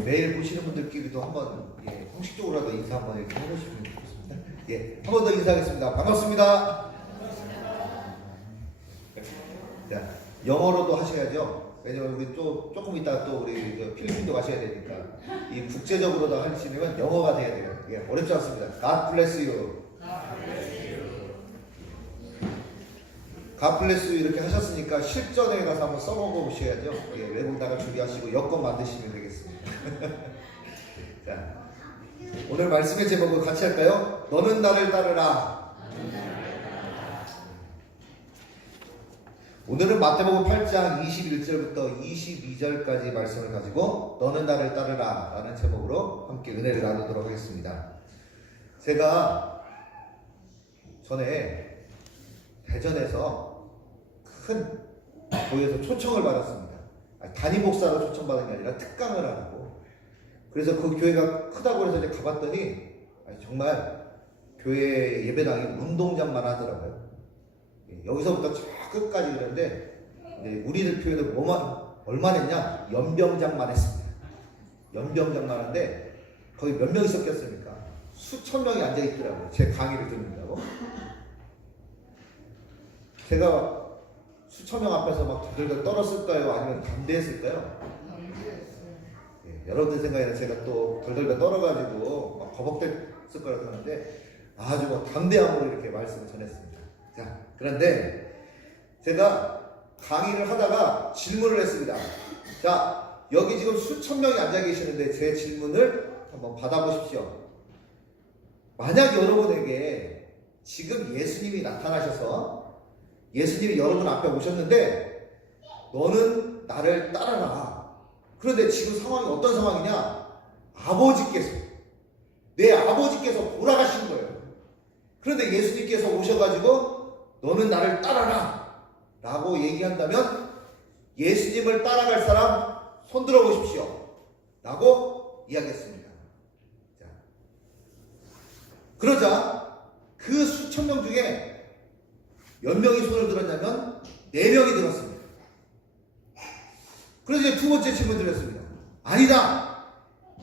매일 보시는 분들끼리도 한번 형식적으로라도 인사 한번 이렇게 해보시면 좋겠습니다. 한 번 더 인사하겠습니다. 반갑습니다. 자, 영어로도 하셔야죠. 왜냐면 우리 또 조금 이따 또 우리 필리핀도 가셔야 되니까 이 국제적으로도 하시려면 영어가 돼야 돼요. 어렵지 않습니다. God bless you. God bless you 이렇게 하셨으니까 실전에 가서 한번 써먹어 보셔야죠. 외국 나갈 준비하시고 여권 만드시면 되겠습니다. 자, 오늘 말씀의 제목을 같이 할까요? 너는 나를 따르라. 오늘은 마태복음 8장 21절부터 22절까지 말씀을 가지고 너는 나를 따르라 라는 제목으로 함께 은혜를 나누도록 하겠습니다. 제가 전에 대전에서 큰 교회에서 초청을 받았습니다. 단임 목사로 초청받은 게 아니라 특강을 하라고. 그래서 그 교회가 크다고 해서 이제 가봤더니 정말 교회 예배당이 운동장만 하더라고요. 여기서부터 저 끝까지 그랬는데 우리들 교회는 얼마 냈냐? 연병장만 했습니다. 연병장만 하는데 거기 몇 명 있었겠습니까? 수천 명이 앉아있더라고요. 제 강의를 듣는다고. 제가 수천 명 앞에서 막 덜덜 떨었을까요? 아니면 담대했을까요? 여러분들 생각에는 제가 또 덜덜 떨어가지고 막 버벅댔을 거라고 하는데 아주 뭐 담대함으로 이렇게 말씀을 전했습니다. 자, 그런데 제가 강의를 하다가 질문을 했습니다. 자, 여기 지금 수천 명이 앉아 계시는데 제 질문을 한번 받아보십시오. 만약 여러분에게 지금 예수님이 나타나셔서 예수님이 여러분 앞에 오셨는데 너는 나를 따라라. 그런데 지금 상황이 어떤 상황이냐? 내 아버지께서 돌아가신 거예요. 그런데 예수님께서 오셔가지고 너는 나를 따라라 라고 얘기한다면 예수님을 따라갈 사람 손 들어 보십시오 라고 이야기했습니다. 자, 그러자 그 수천 명 중에 몇 명이 손을 들었냐면 4명이 들었습니다. 그래서 이제 두 번째 질문 드렸습니다. 아니다.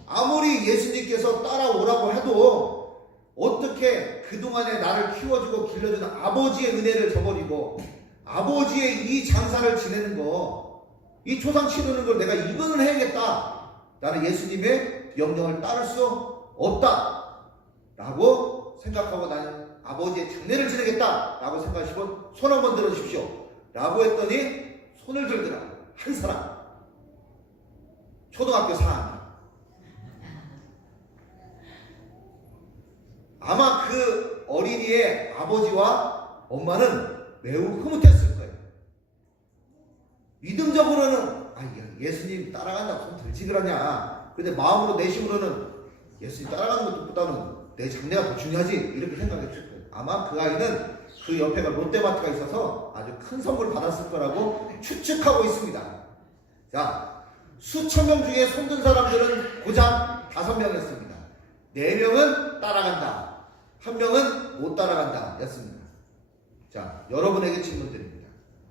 아무리 예수님께서 따라오라고 해도 어떻게 그동안에 나를 키워주고 길러준 아버지의 은혜를 저버리고 아버지의 이 장사를 지내는 거, 이 초상 치르는 걸 내가 이번을 해야겠다. 나는 예수님의 명령을 따를 수 없다. 라고 생각하고 나는 아버지의 장례를 지내겠다. 라고 생각하시고 손 한번 들어주십시오. 라고 했더니 손을 들더라고요. 한 사람. 초등학교 4학년. 아마 그 어린이의 아버지와 엄마는 매우 흐뭇했을 거예요. 믿음적으로는 예수님 따라간다고 손 들지 그러냐. 근데 마음으로 내심으로는 예수님 따라가는 것보다는 내 장래가 더 중요하지 이렇게 생각했을 거예요. 아마 그 아이는 그 옆에가 롯데마트가 있어서 아주 큰 선물 받았을 거라고 추측하고 있습니다. 자, 수천 명 중에 손든 사람들은 고작 5명이었습니다. 4명은 따라간다. 1명은 못 따라간다 였습니다. 자, 여러분에게 질문 드립니다.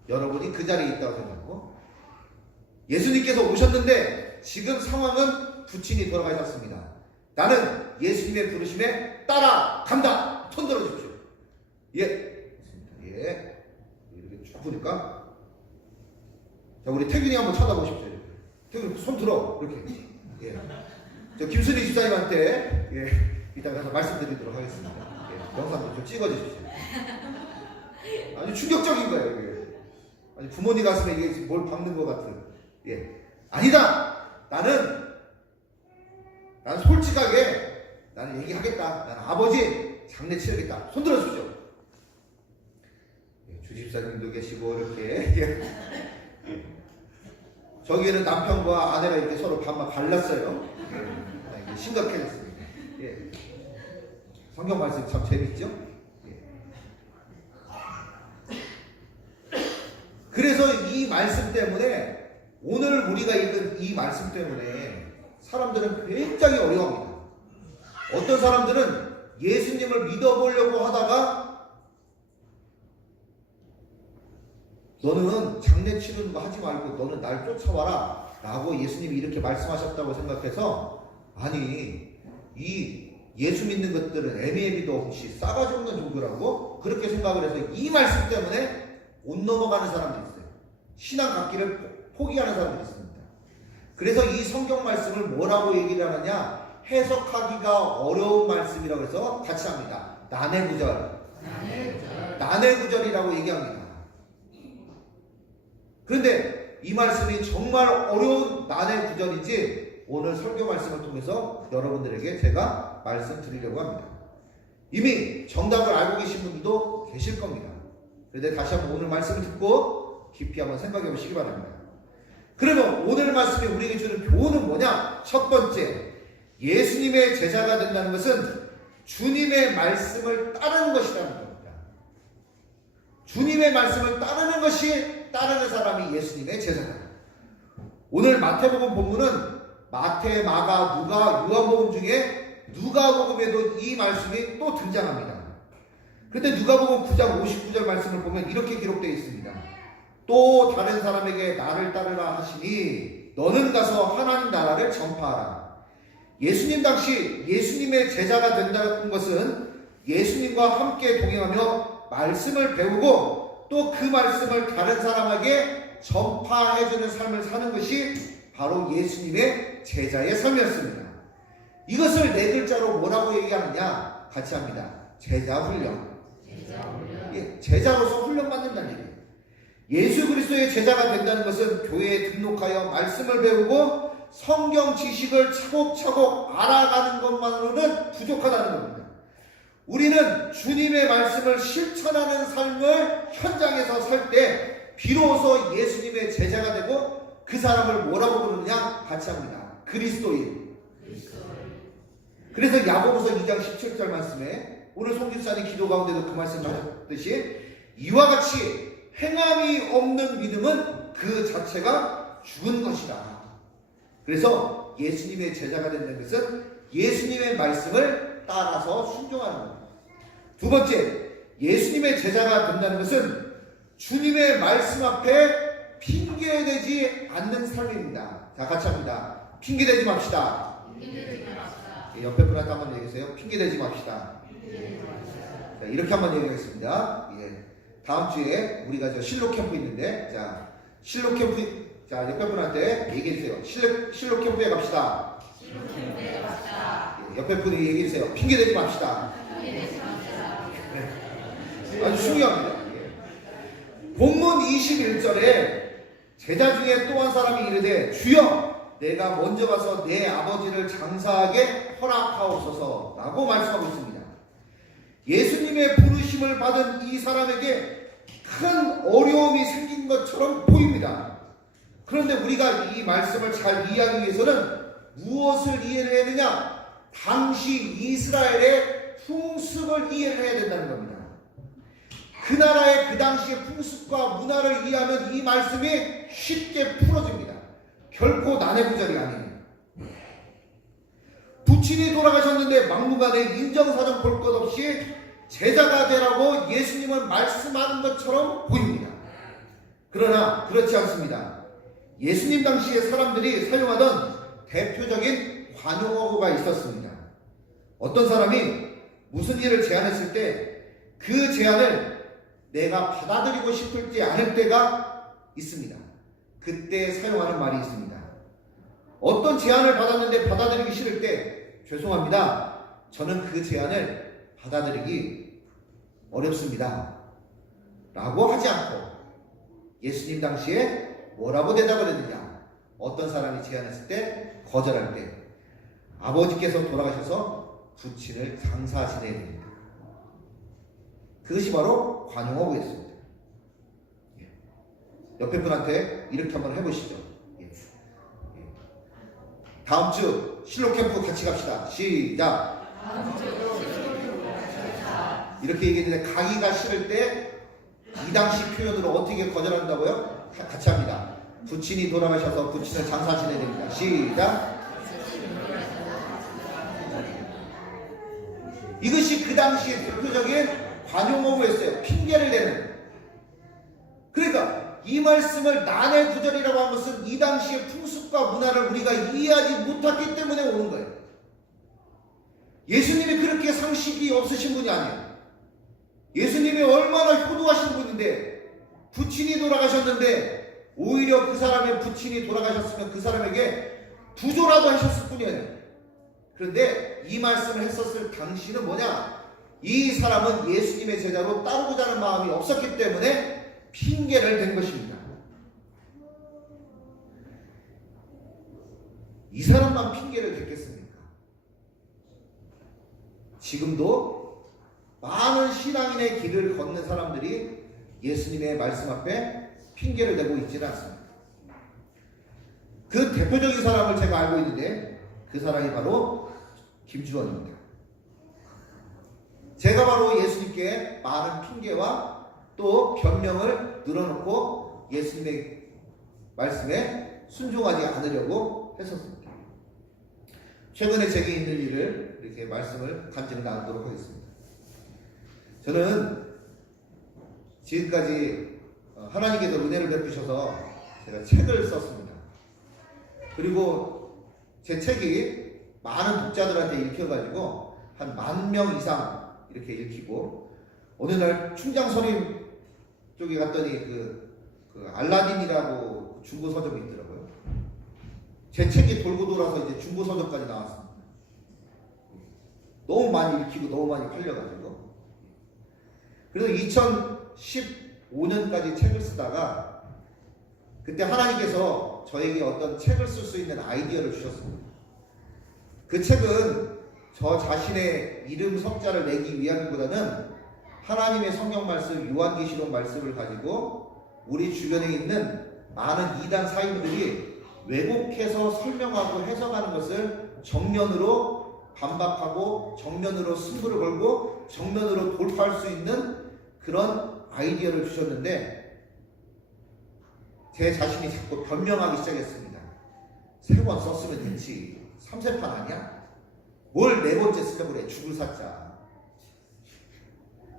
여러분이 그 자리에 있다고 생각하고 예수님께서 오셨는데 지금 상황은 부친이 돌아가셨습니다. 나는 예수님의 부르심에 따라간다. 손 들어주십시오. 예. 이렇게 쭉 보니까 자, 우리 태균이 한번 쳐다보십시오. 태균이 손 들어. 이렇게. 저 김순희 집사님한테 이따 가서 말씀드리도록 하겠습니다. 영상도 좀 찍어주십시오. 아주 충격적인 거예요. 이게. 아니 부모님 가슴에 이게 뭘 박는 것 같은. 아니다. 나는 솔직하게 나는 얘기하겠다. 나는 아버지 장례 치르겠다. 손 들어주십시오. 주집사님도 계시고 이렇게 저기에는 남편과 아내가 이렇게 서로 반만 갈랐어요. 심각해졌습니다. 성경 말씀 참 재밌죠? 그래서 이 말씀 때문에 오늘 우리가 읽은 이 말씀 때문에 사람들은 굉장히 어려워합니다. 어떤 사람들은 예수님을 믿어보려고 하다가 너는 장례 치르는 거 하지 말고 너는 날 쫓아와라 라고 예수님이 이렇게 말씀하셨다고 생각해서, 아니 이 예수 믿는 것들은 애미애미도 없이 싸가지 없는 종교라고 그렇게 생각을 해서 이 말씀 때문에 못 넘어가는 사람들이 있어요. 신앙 갖기를 포기하는 사람들이 있습니다. 그래서 이 성경 말씀을 뭐라고 얘기를 하느냐, 해석하기가 어려운 말씀이라고 해서 같이 합니다. 난해구절. 난해구절이라고 얘기합니다. 그런데 이 말씀이 정말 어려운 난해구절인지 오늘 설교 말씀을 통해서 여러분들에게 제가 말씀드리려고 합니다. 이미 정답을 알고 계신 분들도 계실 겁니다. 그런데 다시 한번 오늘 말씀을 듣고 깊이 한번 생각해 보시기 바랍니다. 그러면 오늘 말씀이 우리에게 주는 교훈은 뭐냐? 첫 번째, 예수님의 제자가 된다는 것은 주님의 말씀을 따르는 것이라는 겁니다. 주님의 말씀을 따르는 것이, 따르는 사람이 예수님의 제자다. 오늘 마태복음 본문은 마태, 마가, 누가, 요한복음 중에 누가복음에도 이 말씀이 또 등장합니다. 그런데 누가복음 9장 59절 말씀을 보면 이렇게 기록되어 있습니다. 또 다른 사람에게 나를 따르라 하시니 너는 가서 하나님 나라를 전파하라. 예수님 당시 예수님의 제자가 된다는 것은 예수님과 함께 동행하며 말씀을 배우고 또 그 말씀을 다른 사람에게 전파해주는 삶을 사는 것이 바로 예수님의 제자의 삶이었습니다. 이것을 네 글자로 뭐라고 얘기하느냐? 같이 합니다. 제자 훈련. 예, 제자로서 훈련받는다는 얘기예요. 예수 그리스도의 제자가 된다는 것은 교회에 등록하여 말씀을 배우고 성경 지식을 차곡차곡 알아가는 것만으로는 부족하다는 겁니다. 우리는 주님의 말씀을 실천하는 삶을 현장에서 살 때 비로소 예수님의 제자가 되고 그 사람을 뭐라고 부르느냐? 같이 합니다. 그리스도인. 그래서 야고보서 2장 17절 말씀에 오늘 송길사님 기도 가운데도 그 말씀 하셨듯이 이와 같이 행함이 없는 믿음은 그 자체가 죽은 것이다. 그래서 예수님의 제자가 된다는 것은 예수님의 말씀을 따라서 순종하는 겁니다. 두 번째, 예수님의 제자가 된다는 것은 주님의 말씀 앞에 핑계대지 않는 삶입니다. 자, 같이 합니다. 핑계대지 맙시다. 옆에 분한테 한번 얘기해주세요. 핑계대지 맙시다. 자, 이렇게 한번 얘기하겠습니다. 예. 다음 주에 우리가 저 실로 캠프 있는데, 자, 실로 캠프, 자, 옆에 분한테 얘기해주세요. 실로 캠프에 갑시다. 예, 옆에 분이 얘기해주세요. 핑계대지 맙시다. 네. 아주 중요합니다. 예. 본문 21절에 제자 중에 또 한 사람이 이르되 주여 내가 먼저 가서 내 아버지를 장사하게 허락하옵소서 라고 말씀하고 있습니다. 예수님의 부르심을 받은 이 사람에게 큰 어려움이 생긴 것처럼 보입니다. 그런데 우리가 이 말씀을 잘 이해하기 위해서는 무엇을 이해를 해야 되냐? 당시 이스라엘의 풍습을 이해를 해야 된다는 겁니다. 그 나라의 그 당시의 풍습과 문화를 이해하면 이 말씀이 쉽게 풀어집니다. 결코 난해구절이 아니에요. 부친이 돌아가셨는데 막무가내 인정사정 볼 것 없이 제자가 되라고 예수님은 말씀하는 것처럼 보입니다. 그러나 그렇지 않습니다. 예수님 당시에 사람들이 사용하던 대표적인 관용어구가 있었습니다. 어떤 사람이 무슨 일을 제안했을 때 그 제안을 내가 받아들이고 싶을지 않을 때가 있습니다. 그때 사용하는 말이 있습니다. 어떤 제안을 받았는데 받아들이기 싫을 때 죄송합니다. 저는 그 제안을 받아들이기 어렵습니다. 라고 하지 않고 예수님 당시에 뭐라고 대답을 했느냐? 어떤 사람이 제안했을 때 거절할 때 아버지께서 돌아가셔서 부친을 장사하시내야 됩니다. 그것이 바로 관용어구였습니다. 옆에 분한테 이렇게 한번 해보시죠. 다음 주 실로 캠프 같이 갑시다. 시작. 이렇게 얘기했는데 가기가 싫을 때 이 당시 표현으로 어떻게 거절한다고요? 같이 합니다. 부친이 돌아가셔서 부친을 장사하시내야 됩니다. 시작. 이것이 그 당시의 대표적인 관용어구였어요. 핑계를 대는. 그러니까 이 말씀을 난의 구절이라고 한 것은 이 당시의 풍습과 문화를 우리가 이해하지 못했기 때문에 오는 거예요. 예수님이 그렇게 상식이 없으신 분이 아니에요. 예수님이 얼마나 효도하신 분인데 부친이 돌아가셨는데 오히려 그 사람의 부친이 돌아가셨으면 그 사람에게 부조라도 하셨을 뿐이에요. 그런데 이 말씀을 했었을 당시는 뭐냐? 이 사람은 예수님의 제자로 따르고자 하는 마음이 없었기 때문에 핑계를 댄 것입니다. 이 사람만 핑계를 댔겠습니까? 지금도 많은 신앙인의 길을 걷는 사람들이 예수님의 말씀 앞에 핑계를 대고 있지는 않습니다. 그 대표적인 사람을 제가 알고 있는데 그 사람이 바로 김주원입니다. 제가 바로 예수님께 많은 핑계와 또 변명을 늘어놓고 예수님의 말씀에 순종하지 않으려고 했었습니다. 최근에 제게 있는 일을 이렇게 말씀을 간증 나누도록 하겠습니다. 저는 지금까지 하나님께서 은혜를 베푸셔서 제가 책을 썼습니다. 그리고 제 책이 많은 독자들한테 읽혀가지고 한 10,000명 이상 이렇게 읽히고, 어느 날 충장서림 쪽에 갔더니 그 알라딘이라고 중고 서점이 있더라고요. 제 책이 돌고 돌아서 이제 중고 서점까지 나왔습니다. 너무 많이 읽히고 너무 많이 팔려가지고. 그래서 2015년까지 책을 쓰다가 그때 하나님께서 저에게 어떤 책을 쓸 수 있는 아이디어를 주셨습니다. 그 책은 저 자신의 이름 석자를 내기 위함보다는 하나님의 성경 말씀, 요한계시록 말씀을 가지고 우리 주변에 있는 많은 이단 사인들이 왜곡해서 설명하고 해석하는 것을 정면으로 반박하고 정면으로 승부를 걸고 정면으로 돌파할 수 있는 그런 아이디어를 주셨는데, 제 자신이 자꾸 변명하기 시작했습니다. 3권 썼으면 됐지, 3세판 아니야? 뭘 4번째 쓰려고 그래, 죽을 사자.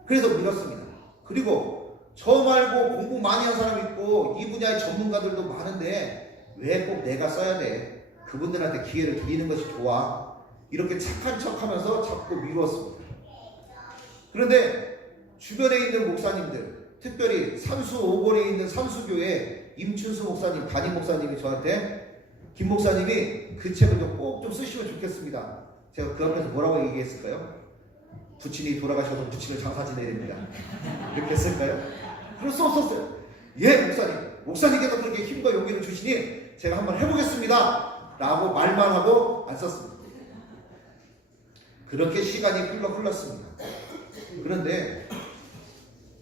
그래서 밀었습니다. 그리고 저 말고 공부 많이 한 사람 있고 이 분야의 전문가들도 많은데 왜 꼭 내가 써야 돼? 그분들한테 기회를 드리는 것이 좋아. 이렇게 착한 척 하면서 자꾸 미뤘습니다. 그런데 주변에 있는 목사님들, 특별히 산수 5권에 있는 산수교회 임춘수 목사님, 담임 목사님이 저한테 김 목사님이 그 책을 꼭 좀 쓰시면 좋겠습니다. 제가 그 앞에서 뭐라고 얘기했을까요? 부친이 돌아가셔서 부친을 장사 지내야 됩니다. 이렇게 했을까요? 그럴 수 없었어요. 예, 목사님께서 그렇게 힘과 용기를 주시니 제가 한번 해보겠습니다 라고 말만 하고 안 썼습니다. 그렇게 시간이 흘렀습니다. 그런데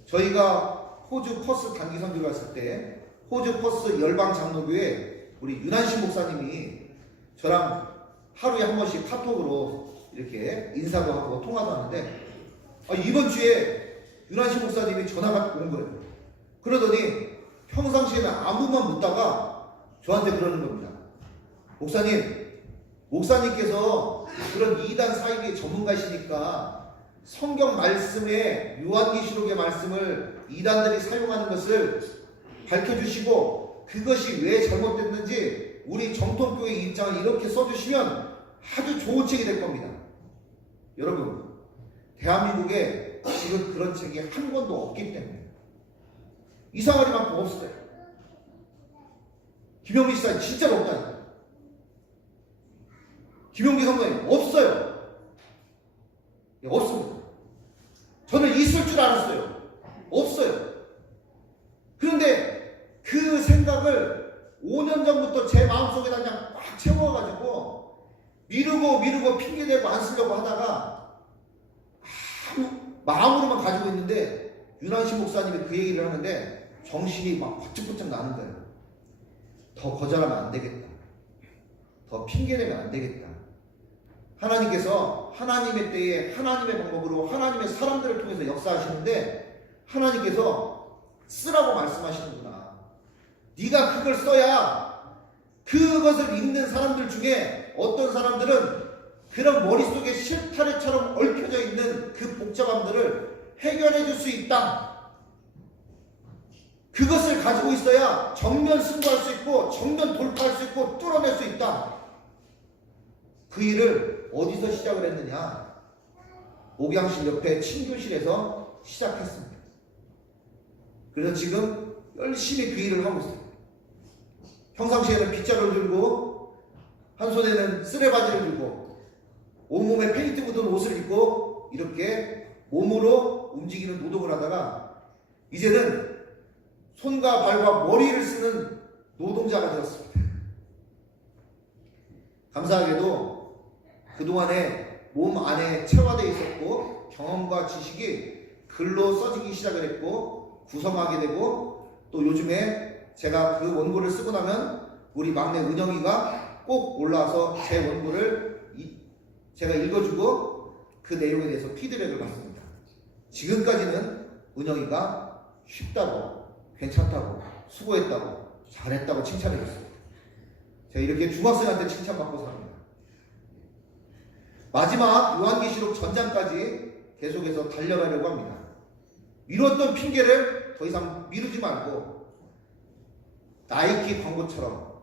저희가 호주 퍼스 단기 선교 갔을 때 호주 퍼스 열방 장로교회 우리 윤한신 목사님이 저랑 하루에 한 번씩 카톡으로 이렇게 인사도 하고 통화도 하는데, 이번 주에 윤한신 목사님이 전화가 온 거예요. 그러더니 평상시에는 아무만 묻다가 저한테 그러는 겁니다. 목사님께서 그런 이단 사이비의 전문가이시니까 성경 말씀에 요한계시록의 말씀을 이단들이 사용하는 것을 밝혀주시고 그것이 왜 잘못됐는지 우리 정통교회 입장을 이렇게 써주시면 아주 좋은 책이 될 겁니다. 여러분, 대한민국에 지금 그런 책이 한 권도 없기 때문에 이상하리만큼 없어요. 김영기 시사님 진짜로 없다니까요. 김영기 성도님 없어요. 없습니다. 저는 있을 줄 알았어요. 없어요. 그런데 그 생각을 5년 전부터 제 마음속에다 그냥 꽉 채워가지고 미루고 핑계대고 안 쓰려고 하다가 마음으로만 가지고 있는데 윤한신 목사님이 그 얘기를 하는데 정신이 막 번쩍번쩍 나는 거예요. 더 거절하면 안 되겠다. 더 핑계대면 안 되겠다. 하나님께서 하나님의 때에 하나님의 방법으로 하나님의 사람들을 통해서 역사하시는데 하나님께서 쓰라고 말씀하시는구나. 네가 그걸 써야 그것을 읽는 사람들 중에 어떤 사람들은 그런 머릿속에 실타래처럼 얽혀져 있는 그 복잡함들을 해결해 줄 수 있다. 그것을 가지고 있어야 정면 승부할 수 있고 정면 돌파할 수 있고 뚫어낼 수 있다. 그 일을 어디서 시작을 했느냐? 옥양실 옆에 친교실에서 시작했습니다. 그래서 지금 열심히 그 일을 하고 있어요. 평상시에는 빗자루를 들고 한 손에는 쓰레바지를 들고 온몸에 페인트 묻은 옷을 입고 이렇게 몸으로 움직이는 노동을 하다가 이제는 손과 발과 머리를 쓰는 노동자가 되었습니다. 감사하게도 그동안에 몸 안에 체화되어 있었고 경험과 지식이 글로 써지기 시작을 했고 구성하게 되고 또 요즘에 제가 그 원고를 쓰고 나면 우리 막내 은영이가 꼭 올라와서 제 원고를 제가 읽어주고 그 내용에 대해서 피드백을 받습니다. 지금까지는 은영이가 쉽다고 괜찮다고 수고했다고 잘했다고 칭찬해줬습니다. 제가 이렇게 중학생한테 칭찬받고 삽니다. 마지막 요한계시록 전장까지 계속해서 달려가려고 합니다. 미뤘던 핑계를 더 이상 미루지 말고 나이키 광고처럼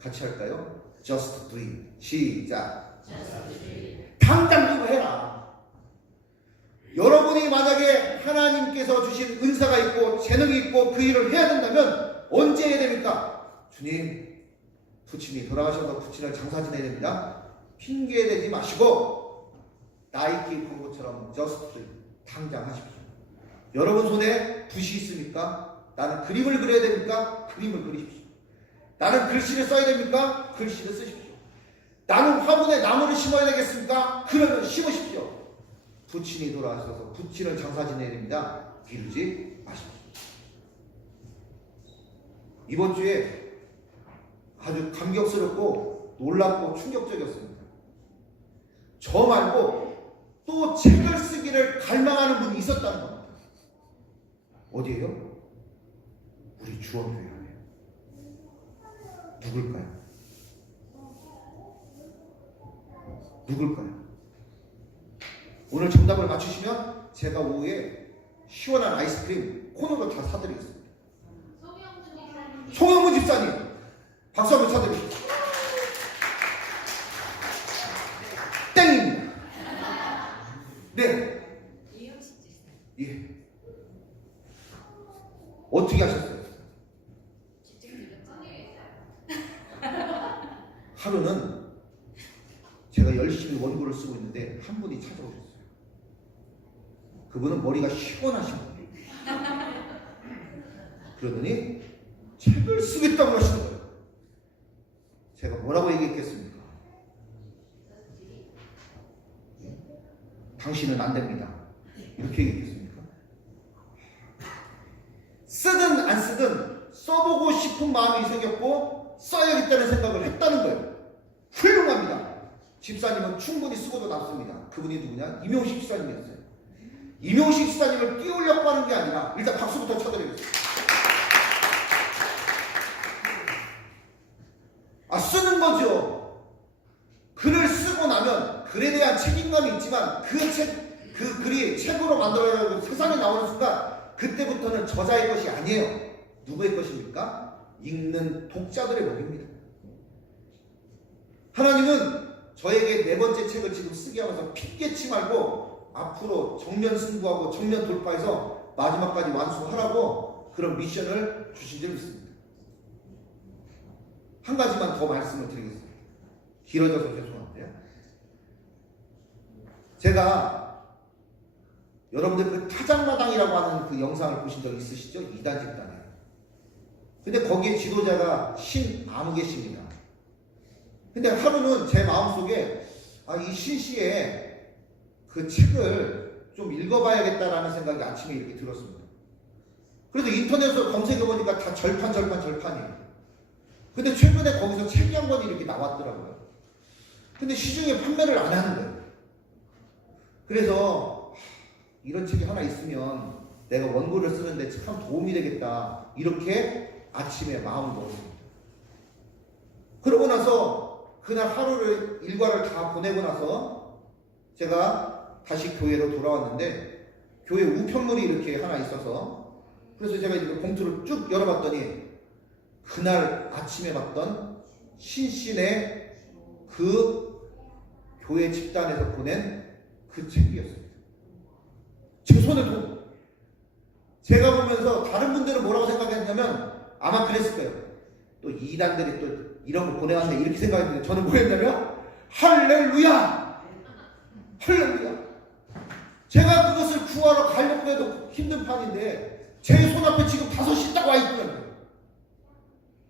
같이 할까요? Just do it. 시작. 당장 그거 해라. 여러분이 만약에 하나님께서 주신 은사가 있고 재능이 있고 그 일을 해야 된다면 언제 해야 됩니까? 주님, 부친이 돌아가셔서 부친을 장사 지내야 됩니다. 핑계 대지 마시고 나이키 광고처럼 Just do it. 당장 하십시오. 여러분 손에 붓이 있습니까? 나는 그림을 그려야 됩니까? 그림을 그리십시오. 나는 글씨를 써야 됩니까? 글씨를 쓰십시오. 나는 화분에 나무를 심어야 되겠습니까? 그러면 심으십시오. 부친이 돌아가셔서 부친을 장사 지내야 됩니다. 미루지 마십시오. 이번 주에 아주 감격스럽고 놀랍고 충격적이었습니다. 저 말고 또 책을 쓰기를 갈망하는 분이 있었다는 겁니다. 어디에요? 우리 주원교회 안에. 누굴까요? 누굴까요? 오늘 정답을 맞추시면 제가 오후에 시원한 아이스크림 코너로 다 사드리겠습니다. 송영문 집사님 박수 한번 쳐드립시다. 땡입니다. 네. 예. 어떻게 하셨어요? 하루는 제가 열심히 원고를 쓰고 있는데 한 분이 찾아오셨어요. 그분은 머리가 시원하신 분이에요. 그러더니 책을 쓰겠다고 하시는 거예요. 제가 뭐라고 얘기했겠습니까? 당신은 안 됩니다. 이렇게 얘기했습니까? 쓰든 안 쓰든 써보고 싶은 마음이 생겼고 써야겠다는 생각을 했다는 거예요. 훌륭합니다. 집사님은 충분히 쓰고도 남습니다. 그분이 누구냐? 임용식 집사님이었어요. 임용식 집사님을 띄우려고 하는 게 아니라 일단 박수부터 쳐드리겠습니다. 쓰는 거죠. 글을 쓰고 나면 글에 대한 책임감이 있지만 그 글이 책으로 만들어야 세상에 나오는 순간 그때부터는 저자의 것이 아니에요. 누구의 것입니까? 읽는 독자들의 몫입니다. 하나님은 저에게 네 번째 책을 지금 쓰게 하면서 핏개치 말고 앞으로 정면 승부하고 정면 돌파해서 마지막까지 완수하라고 그런 미션을 주신 줄 믿습니다. 한 가지만 더 말씀을 드리겠습니다. 길어져서 죄송한데요. 제가 여러분들 그 타작마당이라고 하는 그 영상을 보신 적 있으시죠? 2단 집단에. 근데 거기에 지도자가 신아무개 씨입니다. 근데 하루는 제 마음속에 이 신씨의 그 책을 좀 읽어봐야겠다라는 생각이 아침에 이렇게 들었습니다. 그래서 인터넷으로 검색해보니까 다 절판이에요. 근데 최근에 거기서 책이 한 권이 이렇게 나왔더라고요. 근데 시중에 판매를 안 하는 거예요. 그래서 이런 책이 하나 있으면 내가 원고를 쓰는데 참 도움이 되겠다. 이렇게 아침에 마음을 먹었습니다. 그러고 나서 그날 하루를 일과를 다 보내고 나서 제가 다시 교회로 돌아왔는데 교회 우편물이 이렇게 하나 있어서 그래서 제가 이제 봉투를 쭉 열어봤더니 그날 아침에 봤던 신신의 그 교회 집단에서 보낸 그 책이었습니다. 제 손에 돈. 제가 보면서 다른 분들은 뭐라고 생각했냐면 아마 그랬을 거예요. 또 이단들이 또 이런 거 보내왔네 이렇게 생각했는데 저는 뭐였냐면 할렐루야! 할렐루야! 제가 그것을 구하러 가려고 해도 힘든 판인데 제 손 앞에 지금 5이 딱 와 있더라고요.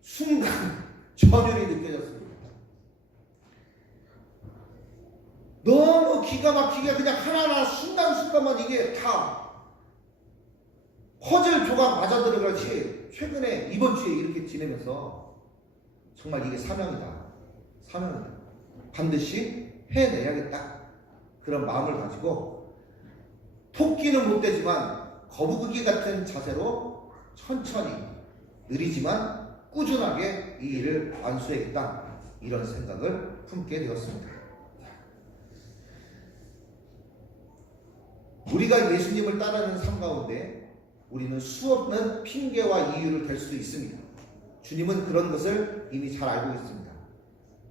순간 전율이 느껴졌습니다. 너무 기가 막히게 그냥 하나하나 순간순간만 이게 다 퍼즐 조각 맞아 들어가지. 최근에 이번 주에 이렇게 지내면서 정말 이게 사명이다. 사명이다. 반드시 해내야겠다. 그런 마음을 가지고 토끼는 못 되지만 거북이 같은 자세로 천천히 느리지만 꾸준하게 이 일을 완수해야겠다. 이런 생각을 품게 되었습니다. 우리가 예수님을 따르는 삶 가운데 우리는 수없는 핑계와 이유를 댈 수도 있습니다. 주님은 그런 것을 이미 잘 알고 있습니다.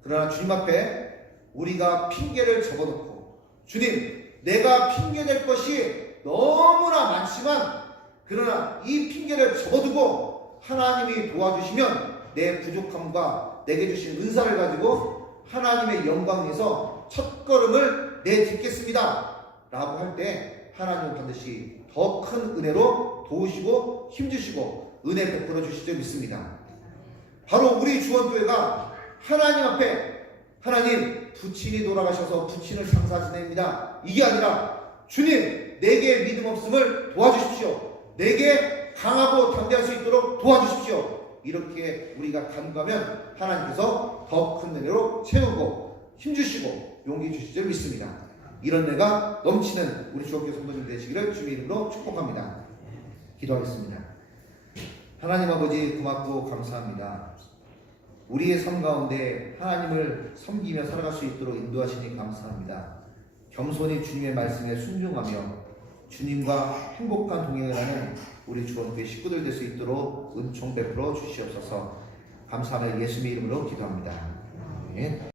그러나 주님 앞에 우리가 핑계를 접어놓고 주님, 내가 핑계댈 것이 너무나 많지만 그러나 이 핑계를 접어두고 하나님이 도와주시면 내 부족함과 내게 주신 은사를 가지고 하나님의 영광에서 첫걸음을 내딛겠습니다 라고 할 때 하나님은 반드시 더 큰 은혜로 도우시고 힘주시고 은혜 베풀어 주실 줄 믿습니다. 바로 우리 주원교회가 하나님 앞에 하나님 부친이 돌아가셔서 부친을 상사 지냅니다. 이게 아니라 주님 내게 믿음 없음을 도와주십시오. 내게 강하고 담대할 수 있도록 도와주십시오. 이렇게 우리가 간구하면 하나님께서 더 큰 은혜로 채우고 힘주시고 용기 주실 줄 믿습니다. 이런 은혜가 넘치는 우리 주옥교 성도님 되시기를 주의 이름으로 축복합니다. 기도하겠습니다. 하나님 아버지 고맙고 감사합니다. 우리의 삶 가운데 하나님을 섬기며 살아갈 수 있도록 인도하시니 감사합니다. 겸손히 주님의 말씀에 순종하며 주님과 행복한 동행을 하는 우리 주원교회 식구들 될 수 있도록 은총 베풀어 주시옵소서. 감사하며 예수님의 이름으로 기도합니다. 아멘.